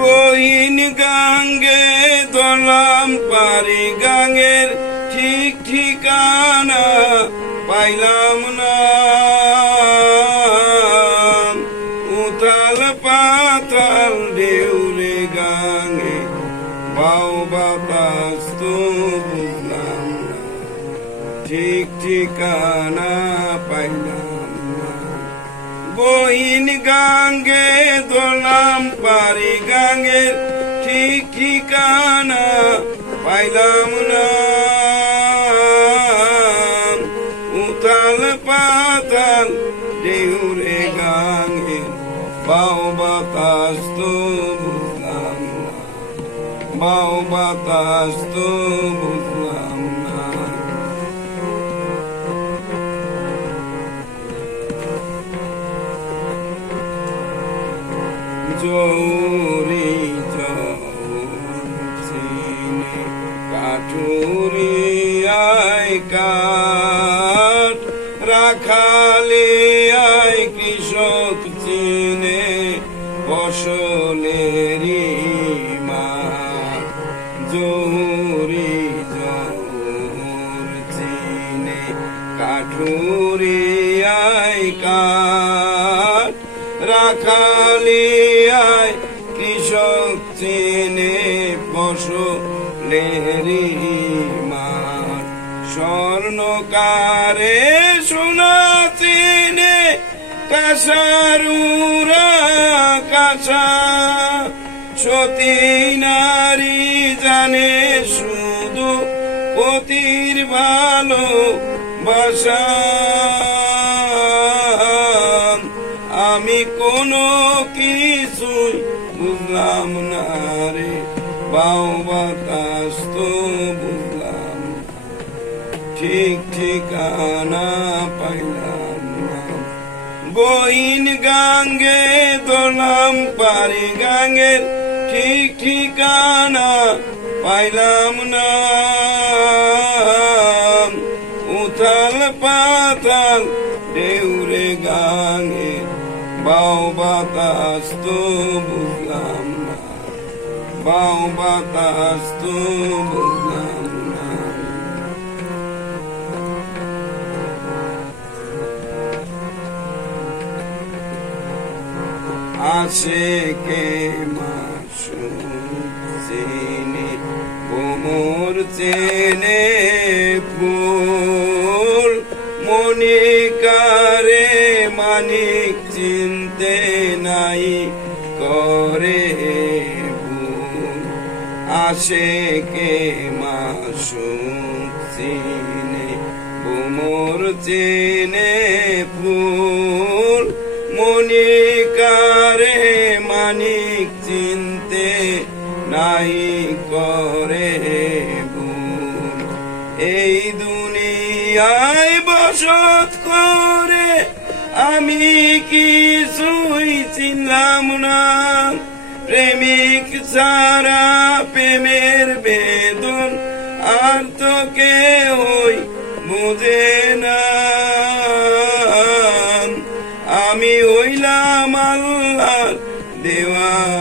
গহীন গাঙ্গে দলাম পারি গাঙ্গের ঠিক ঠিকানা পাইলাম না। উথাল পাতাল ঢেউরে গাঙ্গে বাউ বাতাস তো বুঝলাম না, ঠিক ঠিকানা পাইলাম না। গহীন গাঙ্গে দোলাম পারি গাঙ্গের ঠিক ঠিকানা পাইলাম না। উথাল পাতাল ঢেউরে গাঙ্গে বাউ বাতাস তো বুঝলাম না, বাউ বাতাস তো বুঝলাম না। জৌরি চিনে কাঠুরি আয় কাঠ, রাখালি আয় কৃষক চিনে ফসলেরই মাঠ। জৌরি চিনে কাঠুরি আয় কাঠ, রাখালি আয় কৃষক চিনে ফসলেরই মাঠ। স্বর্ণকারে সোনা চিনে কাঁসারুরা কাঁসা, সতী নারী জানে শুধু পতির ভালোবাসা। আমি কোনো কিছুই বুঝলাম না রে, বাউ বাতাস তো বুঝলাম না, ঠিক ঠিকানা পাইলাম না। গহীন গাঙ্গে দোলাম পারি গাঙ্গের ঠিক ঠিকানা পাইলাম না। উথাল পাতাল ঢেউরে গাঙ্গে বাউ বাতাস তো বুঝলাম না, বাউ বাতাস তো বুঝলাম না। আশেকে মাসুক চেনে কোমর চেনে ফুল, মনিকারে মানিক চিনতে নাই করে ভুল। আশেকে মাসুক চিনে কোমর চেনে ফুল, মনিকারে মানিক চিনতে নাই করে ভুল। এই দুনিয়ায় বসত করে আমি কিছুই চিনলাম না, প্রেমিক ছাড়া প্রেমের বেদন আর তো কেউই বুঝে না। আমি হইলাম আল্লাহর দেওয়ানা।